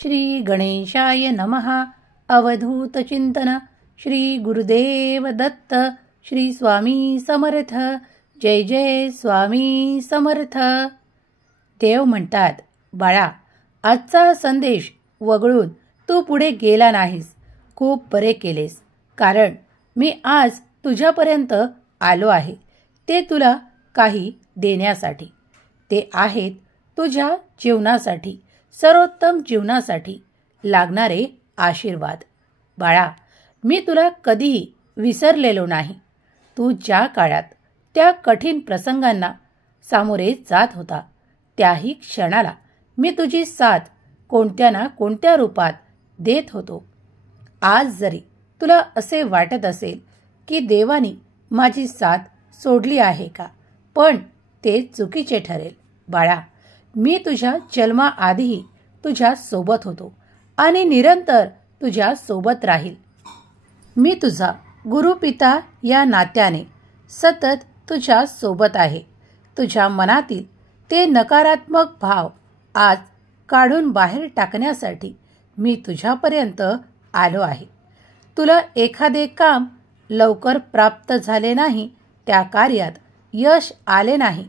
श्री गणेशाय नमः. अवधूत चिंतन. श्री गुरुदेव दत्त. श्री स्वामी समर्थ. जय जय स्वामी समर्थ. देव म्हणतात, बाळा, आजचा संदेश वगळून तू पुढे गेला नाहीस. खूप बरे केलेस, कारण मी आज तुझ्यापर्यंत आलो आहे. ते तुला काही देण्यासाठी. ते आहेत तुझ्या जीवनासाठी, सर्वोत्तम जीवनासाठी लागणारे आशीर्वाद. बाळा, मी तुला कधीही विसरलेलो नाही. तू ज्या काळात त्या कठीण प्रसंगांना सामोरे जात होता, त्याही क्षणाला मी तुझी साथ कोणत्या ना कोणत्या रूपात देत होतो. आज जरी तुला असे वाटत असेल की देवानी माझी साथ सोडली आहे का, पण ते चुकीचे ठरेल. बाळा, मी तुझ्या जन्माआधीही तुझ्या सोबत होतो आणि निरंतर तुझ्या सोबत राहील. मी तुझा गुरुपिता या नात्याने सतत तुझ्या सोबत आहे. तुझ्या मनातील ते नकारात्मक भाव आज काढून बाहेर टाकण्यासाठी मी तुझ्यापर्यंत आलो आहे. तुला एखादे काम लवकर प्राप्त झाले नाही, त्या कार्यात यश आले नाही,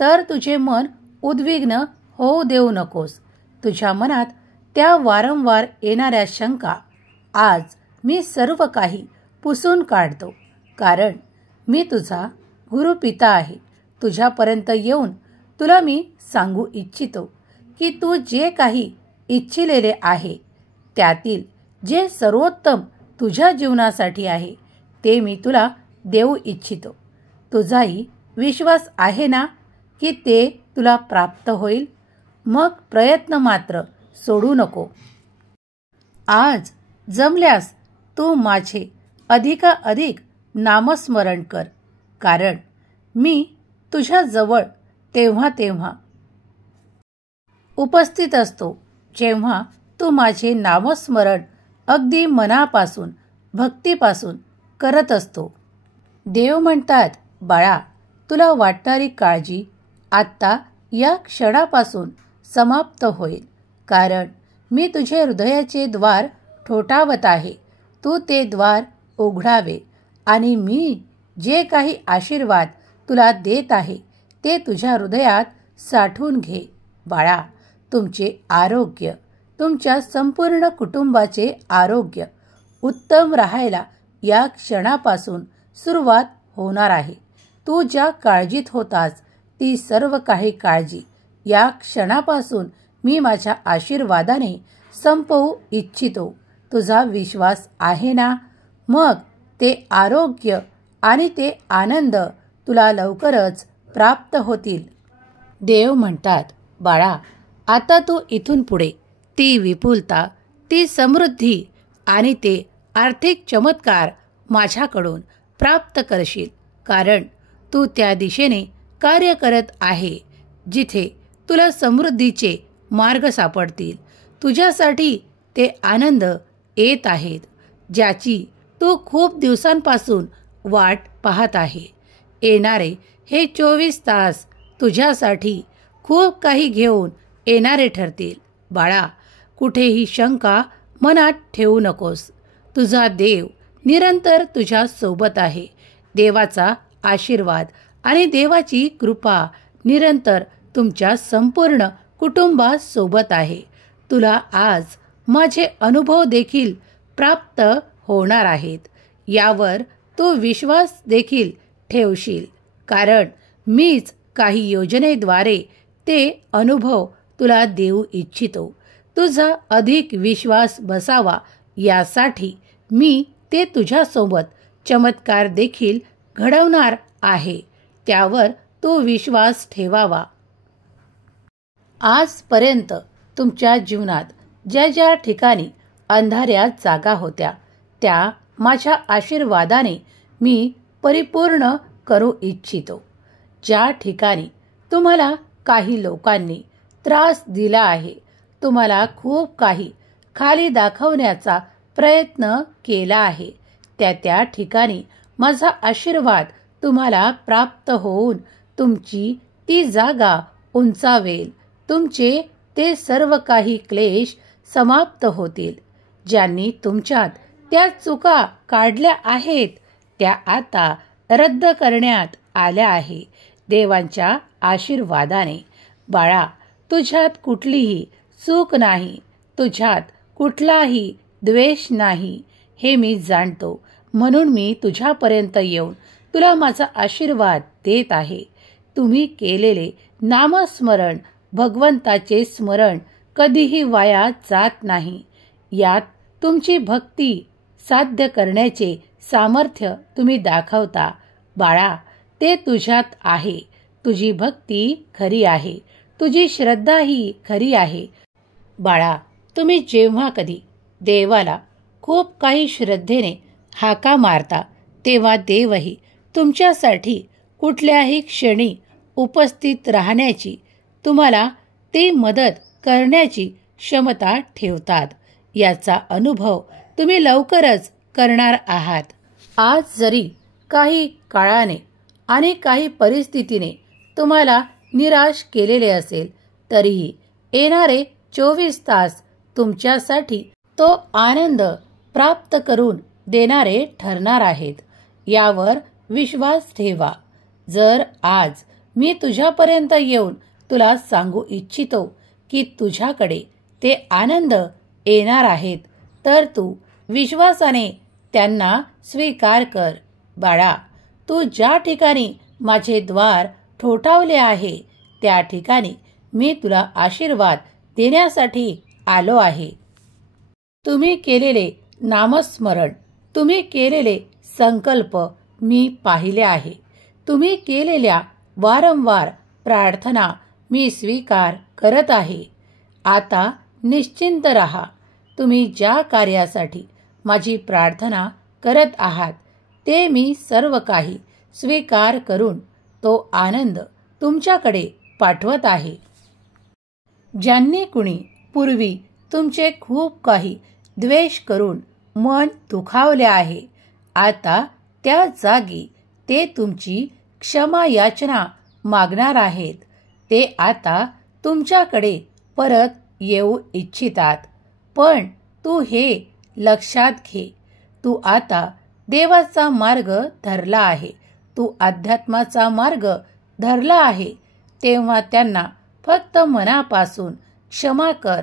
तर तुझे मन उद्विग्न होऊ देऊ नकोस. तुझ्या मनात त्या वारंवार येणाऱ्या शंका आज मी सर्व काही पुसून काढतो, कारण मी तुझा गुरुपिता आहे. तुझ्यापर्यंत येऊन तुला मी सांगू इच्छितो की तू जे काही इच्छिलेले आहे, त्यातील जे सर्वोत्तम तुझ्या जीवनासाठी आहे, ते मी तुला देऊ इच्छितो. तुझाही विश्वास आहे ना की ते तुला प्राप्त होईल? मग प्रयत्न मात्र सोडू नको. आज जमल्यास तू माझे अधिकाधिक नामस्मरण कर, कारण मी तुझ्या जवळ तेव्हा तेव्हा उपस्थित असतो जेव्हा तू माझे नामस्मरण अगदी मनापासून, भक्तीपासून करत असतो. देव म्हणतात, बाळा, तुला वाटणारी काळजी आत्ता या क्षणापासून समाप्त होईल, कारण मी तुझे हृदयाचे द्वार ठोठावत आहे. तू ते द्वार उघडावे आणि मी जे काही आशीर्वाद तुला देत आहे ते तुझ्या हृदयात साठवून घे. बाळा, तुमचे आरोग्य, तुमच्या संपूर्ण कुटुंबाचे आरोग्य उत्तम राहायला या क्षणापासून सुरुवात होणार आहे. तू ज्या काळजीत होतास ती सर्व काही काळजी या क्षणापासून मी माझ्या आशीर्वादाने संपवू इच्छितो. तुझा विश्वास आहे ना? मग ते आरोग्य आणि ते आनंद तुला लवकरच प्राप्त होतील. देव म्हणतात, बाळा, आता तू इथून पुढे ती विपुलता, ती समृद्धी आणि ते आर्थिक चमत्कार माझ्याकडून प्राप्त करशील, कारण तू त्या दिशेने कार्य करत आहे जिथे तुला समृद्धीचे मार्ग सापडतील. तुझ्यासाठी ते आनंद येत आहेत, ज्याची तू खूप दिवसांपासून वाट पाहत आहे. येणारे हे 24 तास तुझ्यासाठी खूप काही घेऊन येणारे ठरतील. बाळा, कुठेही शंका मनात ठेवू नकोस. तुझा देव निरंतर तुझ्या सोबत आहे. देवाचा आशीर्वाद आणि देवाची कृपा निरंतर तुमच्या संपूर्ण कुटुंबासोबत आहे. तुला आज माझे अनुभव देखील प्राप्त होणार आहेत, यावर तू विश्वास देखील ठेवशील, कारण मीच काही योजनेद्वारे ते अनुभव तुला देऊ इच्छितो. तुझा अधिक विश्वास बसावा यासाठी मी ते तुझ्यासोबत चमत्कार देखील घडवणार आहे, त्यावर तू विश्वास ठेवावा. आजपर्यंत तुमच्या जीवनात ज्या ज्या ठिकाणी अंधाऱ्या जागा होत्या, त्या माझ्या आशीर्वादाने मी परिपूर्ण करू इच्छितो. ज्या ठिकाणी तुम्हाला काही लोकांनी त्रास दिला आहे, तुम्हाला खूप काही खाली दाखवण्याचा प्रयत्न केला आहे, त्या ठिकाणी माझा आशीर्वाद तुम्हाला प्राप्त होऊन तुमची ती जागा उंचावेल. तुमचे ते सर्व काही क्लेश समाप्त होतील. ज्यांनी तुमच्यात त्या चुका काढल्या आहेत त्या आता रद्द करण्यात आल्या आहे देवांच्या आशीर्वादाने. बाळा, तुझ्यात कुठलीही चूक नाही, तुझ्यात कुठलाही द्वेष नाही हे मी जाणतो. म्हणून मी तुझ्यापर्यंत येऊन तुला माझा आशीर्वाद देत आहे. तुम्ही केलेले नामस्मरण, भगवंताचे स्मरण कधीही वाया जात नाही. यात तुमची भक्ती साध्य करण्याचे सामर्थ्य तुम्ही दाखवता. बाळा, ते तुझ्यात आहे. तुझी भक्ती खरी आहे, तुझी श्रद्धाही खरी आहे. बाळा, तुम्ही जेव्हा कधी देवाला खूप काही श्रद्धेने हाका मारता तेव्हा देवही तुमच्यासाठी कुठल्याही क्षणी उपस्थित राहण्याची, तुम्हाला ती मदत करण्याची क्षमता ठेवतात. याचा अनुभव तुम्ही लवकरच करणार आहात. आज जरी काही काळाने आणि काही परिस्थितीने तुम्हाला निराश केलेले असेल तरीही येणारे 24 तास तुमच्यासाठी तो आनंद प्राप्त करून देणारे ठरणार आहेत. यावर विश्वास ठेवा. जर आज मी तुझ्यापर्यंत येऊन तुला सांगू इच्छितो की तुझ्याकडे ते आनंद येणार आहेत तर तू विश्वासाने त्यांना स्वीकार कर. बाळा, तू ज्या ठिकाणी माझे द्वार ठोठावले आहे त्या ठिकाणी मी तुला आशीर्वाद देण्यासाठी आलो आहे. तुम्ही केलेले नामस्मरण, तुम्ही केलेले संकल्प मी पाहिले आहे. तुम्ही केलेल्या वारंवार प्रार्थना मी स्वीकार करत आहे. आता निश्चिंत रहा. तुम्ही ज्या कार्यासाठी माझी प्रार्थना करत आहात ते मी सर्व काही स्वीकार करून तो आनंद तुमच्याकडे पाठवत आहे. ज्यांनी कुणी पूर्वी तुमचे खूप काही द्वेष करून मन दुखावले आहे, आता त्या जागी ते तुमची क्षमा याचना मागणार आहेत. ते आता तुमच्याकडे परत येऊ इच्छितात. पण तू हे लक्षात घे, तू आता देवाचा मार्ग धरला आहे, तू अध्यात्माचा मार्ग धरला आहे. तेव्हा त्यांना फक्त मनापासून क्षमा कर.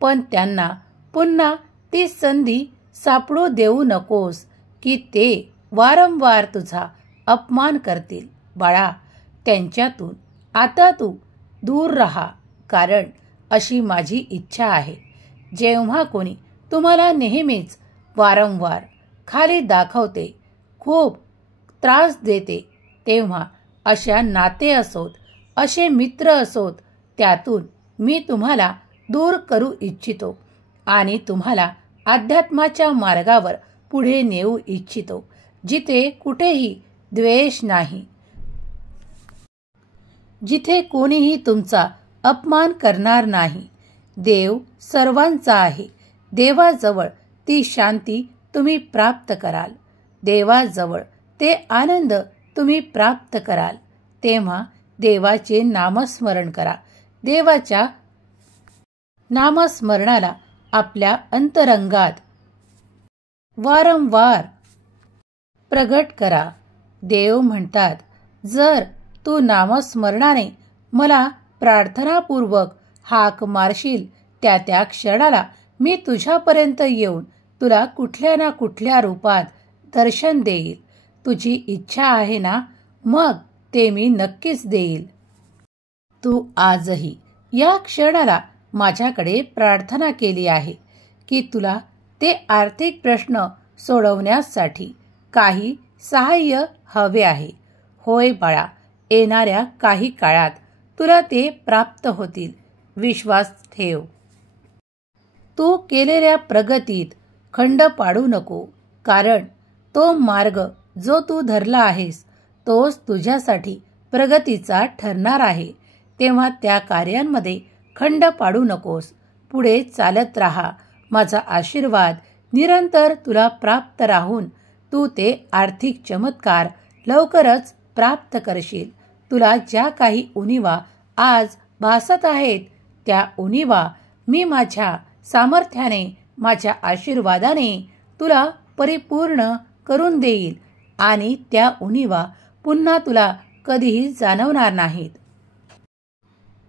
पण त्यांना पुन्हा ती संधी सापडू देऊ नकोस की ते वारंवार तुझा अपमान करतील. बाळा, त्यांच्यातून आता तू दूर राहा, कारण अशी माझी इच्छा आहे. जेव्हा कोणी तुम्हाला नेहमीच वारंवार खाली दाखवते, खूप त्रास देते, तेव्हा अशा नाते असोत, असे मित्र असोत, त्यातून मी तुम्हाला दूर करू इच्छितो आणि तुम्हाला अध्यात्माच्या मार्गावर पुढे नेऊ इच्छितो, जिथे कुठेही द्वेष नाही, जिथे कोणीही तुमचा अपमान करणार नाही. देव सर्वांचा आहे. देवाजवळ ती शांती तुम्ही प्राप्त कराल. देवाजवळ ते आनंद तुम्ही प्राप्त कराल. तेव्हा देवाचे नामस्मरण करा. देवाच्या नामस्मरणाला आपल्या अंतरंगात वारंवार प्रगट करा. देव म्हणतात, जर तू नामस्मरणाने मला प्रार्थनापूर्वक हाक मारशील त्या त्या क्षणाला मी तुझ्यापर्यंत येऊन तुला कुठल्या ना कुठल्या रूपात दर्शन देईल. तुझी इच्छा आहे ना, मग ते मी नक्कीच देईल. तू आजही या क्षणाला माझ्याकडे प्रार्थना केली आहे की तुला ते आर्थिक प्रश्न सोडवण्यासाठी काही सहाय्य हवे आहे. होय बाळा, येणाऱ्या काही काळात तुला ते प्राप्त होतील. विश्वास ठेव. तू केलेल्या प्रगतीत खंड पाडू नको, कारण तो मार्ग जो तू धरला आहेस तोच तुझ्यासाठी प्रगतीचा ठरणार आहे. तेव्हा त्या कार्यांमध्ये खंड पाडू नकोस. पुढे चालत राहा. माझा आशीर्वाद निरंतर तुला प्राप्त राहून तू ते आर्थिक चमत्कार लवकरच प्राप्त करशील. तुला ज्या काही उणिवा आज भासत आहेत त्या उणिवा मी माझ्या सामर्थ्याने, माझ्या आशीर्वादाने तुला परिपूर्ण करून देईल आणि त्या उणीवा पुन्हा तुला कधीही जाणवणार नाहीत.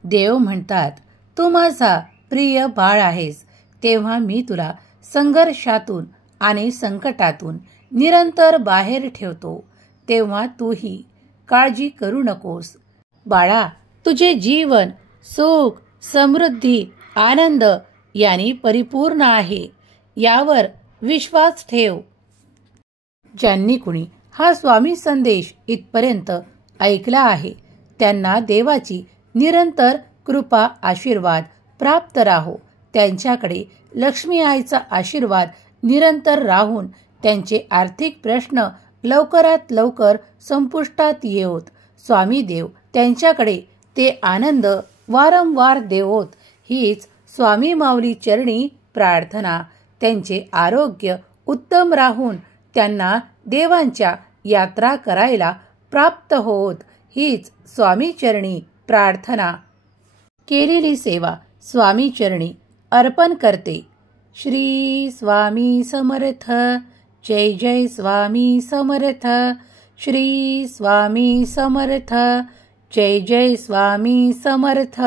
देव म्हणतात, तू माझा प्रिय बाळ आहेस, तेव्हा मी तुला संघर्षातून आणि संकटातून निरंतर बाहेर ठेवतो. तेव्हा तूही काळजी करू नकोस. बाळा, तुझे जीवन सुख, समृद्धी, आनंद यांनी परिपूर्ण आहे. यावर विश्वास ठेव. ज्यांनी कुणी हा स्वामी संदेश इथपर्यंत ऐकला आहे त्यांना देवाची निरंतर कृपा आशीर्वाद प्राप्त राहो. त्यांच्याकडे लक्ष्मी आईचा आशीर्वाद निरंतर राहून त्यांचे आर्थिक प्रश्न लवकरात लवकर संपुष्टात येवोत. स्वामी देव त्यांच्याकडे ते आनंद वारंवार देवोत. हीच स्वामी माऊली चरणी प्रार्थना. त्यांचे आरोग्य उत्तम राहून त्यांना देवांच्या यात्रा करायला प्राप्त होत. हीच स्वामी चरणी प्रार्थना. केलेली सेवा स्वामी चरणी अर्पण करते. श्री स्वामी समर्थ. जय जय स्वामी समर्थ. श्री स्वामी समर्थ. जय जय स्वामी समर्थ.